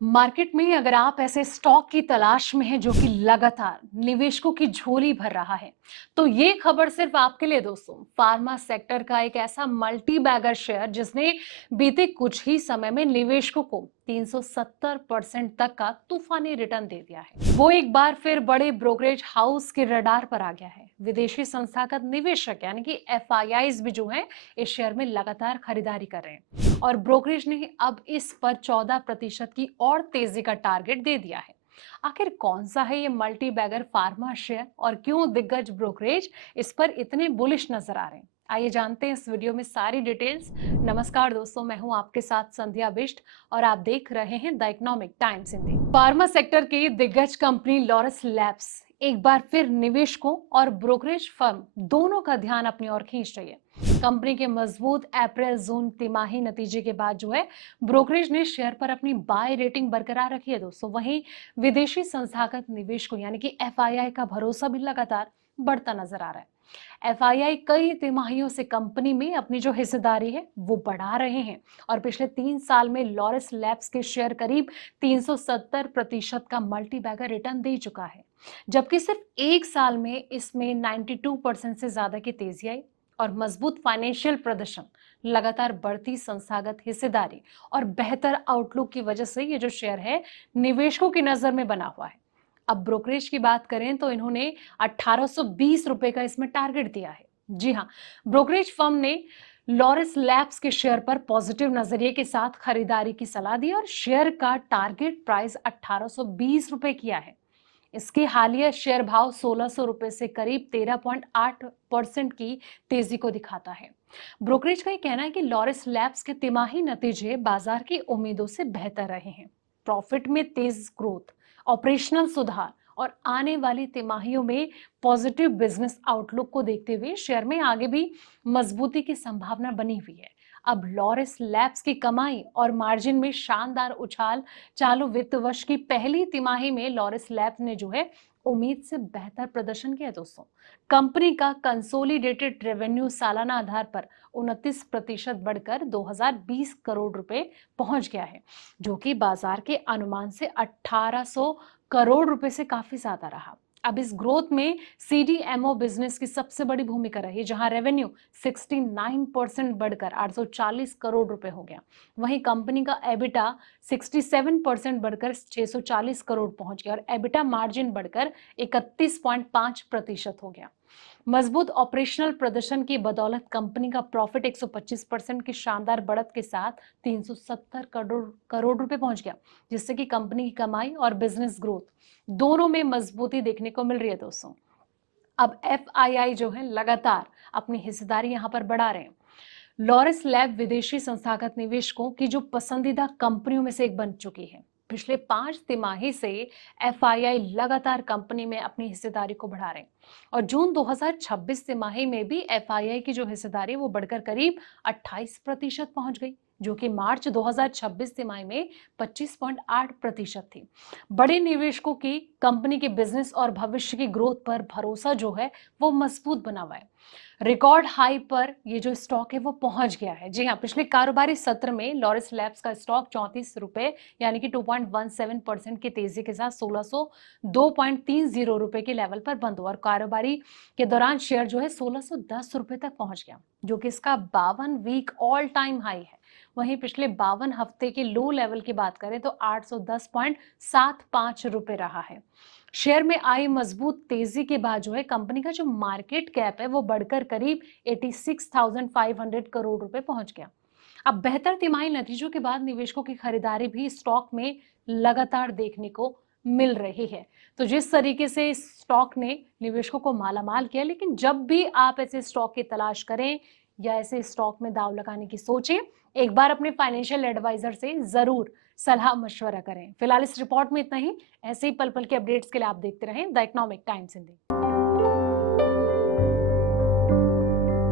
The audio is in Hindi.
मार्केट में अगर आप ऐसे स्टॉक की तलाश में हैं जो कि लगातार निवेशकों की झोली भर रहा है, तो ये खबर सिर्फ आपके लिए दोस्तों। फार्मा सेक्टर का एक ऐसा मल्टी बैगर शेयर जिसने बीते कुछ ही समय में निवेशकों को 370% तक का तूफानी रिटर्न दे दिया है। वो एक बार फिर बड़े ब्रोकरेज हाउस के रडार पर आ गया है। विदेशी संस्थागत निवेशक यानी कि एफआईआईज भी जो है इस शेयर में लगातार खरीदारी कर रहे हैं और ब्रोकरेज ने अब इस पर 14% की और तेजी का टारगेट दे दिया है। आखिर कौन सा है ये मल्टी बैगर फार्मा शेयर और क्यों दिग्गज ब्रोकरेज इस पर इतने बुलिश नजर आ रहे हैं? आइए जानते हैं इस वीडियो में सारी डिटेल्स। नमस्कार दोस्तों, मैं हूं आपके साथ संध्या बिष्ट और आप देख रहे हैं the economic times Hindi. Pharma sector की दिग्गज कंपनी लॉरस लैब्स एक बार फिर निवेशकों और ब्रोकरेज फर्म दोनों का ध्यान अपनी ओर खींच रही है। कंपनी के मजबूत अप्रैल जून तिमाही नतीजे के बाद जो है ब्रोकरेज ने शेयर पर अपनी बाय रेटिंग बरकरार रखी है दोस्तों। वहीं विदेशी संस्थागत निवेशकों यानी कि एफआईआई का भरोसा भी लगातार बढ़ता नजर आ रहा है। एफआईआई कई तिमाहियों से कंपनी में अपनी जो हिस्सेदारी है वो बढ़ा रहे हैं और पिछले 3 साल में लॉरस लैब्स के शेयर करीब 370% का मल्टी बैगर रिटर्न दे चुका है, जबकि सिर्फ एक साल में इसमें 92% से ज्यादा की तेजी आई। और मजबूत फाइनेंशियल प्रदर्शन, लगातार बढ़ती संस्थागत हिस्सेदारी और बेहतर आउटलुक की वजह से ये जो शेयर है निवेशकों की नजर में बना हुआ है। अब ब्रोकरेज की बात करें तो इन्होंने 1820 रुपए का इसमें टारगेट दिया है। जी हाँ, ब्रोकरेज फर्म ने लॉरस लैब्स के शेयर पर पॉजिटिव नजरिए के साथ खरीदारी की सलाह दी और शेयर का टारगेट प्राइस 1820 रुपए किया है। इसके हालिया शेयर भाव 1600 रुपए से करीब 13.8% की तेजी को दिखाता है। ब्रोकरेज का ये कहना है कि लॉरस लैब्स के तिमाही नतीजे बाजार की उम्मीदों से बेहतर रहे हैं। प्रॉफिट में तेज ग्रोथ, ऑपरेशनल सुधार और आने वाली तिमाहियों में पॉजिटिव बिजनेस आउटलुक को देखते हुए शेयर में आगे भी मजबूती की संभावना बनी हुई है। अब लॉरस लैब्स की कमाई और मार्जिन में शानदार उछाल चालू वित्त वर्ष की पहली तिमाही में लॉरस लैब्स ने जो है उम्मीद से बेहतर प्रदर्शन किया दोस्तों। कंपनी का कंसोलिडेटेड रेवेन्यू सालाना आधार पर 29% बढ़कर 2020 करोड़ रुपए पहुंच गया है, जो कि बाजार के अनुमान से 1800 करोड़ रुपए से काफी ज्यादा रहा। अब इस ग्रोथ में सीडीएमओ बिजनेस की सबसे बड़ी भूमिका रही, जहां रेवेन्यू 69% बढ़कर 840 करोड़ रुपए हो गया। वहीं कंपनी का एबिटा 67% बढ़कर 640 करोड़ पहुंच गया और एबिटा मार्जिन बढ़कर 31.5% हो गया। मजबूत ऑपरेशनल प्रदर्शन की बदौलत कंपनी का प्रॉफिट 125% की शानदार बढ़त के साथ 370 करोड़ करोड़ रुपए पहुंच गया, जिससे कि कंपनी की कमाई और बिजनेस ग्रोथ दोनों में मजबूती देखने को मिल रही है दोस्तों। अब एफआईआई जो है लगातार अपनी हिस्सेदारी यहां पर बढ़ा रहे हैं। लॉरस लैब विदेशी संस्थागत निवेशकों की जो पसंदीदा कंपनियों में से एक बन चुकी है। पिछले 5 तिमाही से एफआईआई लगातार कंपनी में अपनी हिस्सेदारी को बढ़ा रहे हैं और जून 2026 तिमाही में भी एफआईआई की जो हिस्सेदारी वो बढ़कर करीब 28% पहुंच गई, जो कि मार्च 2026 तिमाही में 25.8% थी। बड़े निवेशकों की कंपनी के बिजनेस और भविष्य की ग्रोथ पर भरोसा जो है वो मजबूत बना हुआ है। रिकॉर्ड हाई पर ये जो स्टॉक है वो पहुंच गया है। जी हाँ, पिछले कारोबारी सत्र में लॉरस लैब्स का स्टॉक 34 रुपए यानी कि 2.17% की तेजी के साथ 1602.30 रुपए के लेवल पर बंद हुआ और कारोबारी के दौरान शेयर जो है 1610 रुपए तक पहुंच गया, जो कि इसका 52 वीक ऑल टाइम हाई है। वहीं पिछले 52 हफ्ते के लो लेवल की बात करें तो 810.75 रुपए रहा है। शेयर में आई मजबूत तेजी के बाद जो है कंपनी का जो मार्केट कैप है वो बढ़कर करीब 86,500 करोड़ रुपए पहुंच गया। अब बेहतर तिमाही नतीजों के बाद निवेशकों की खरीदारी भी स्टॉक में लगातार देखने को मिल रही है। तो जिस तरीके से इस स्टॉक ने निवेशकों को मालामाल किया, लेकिन जब भी आप ऐसे स्टॉक की तलाश करें या ऐसे स्टॉक में दांव लगाने की सोचें, एक बार अपने फाइनेंशियल एडवाइजर से जरूर सलाह मशवरा करें। फिलहाल इस रिपोर्ट में इतना ही। ऐसे ही पल पल के अपडेट्स के लिए आप देखते रहें द इकोनॉमिक टाइम्स हिंदी।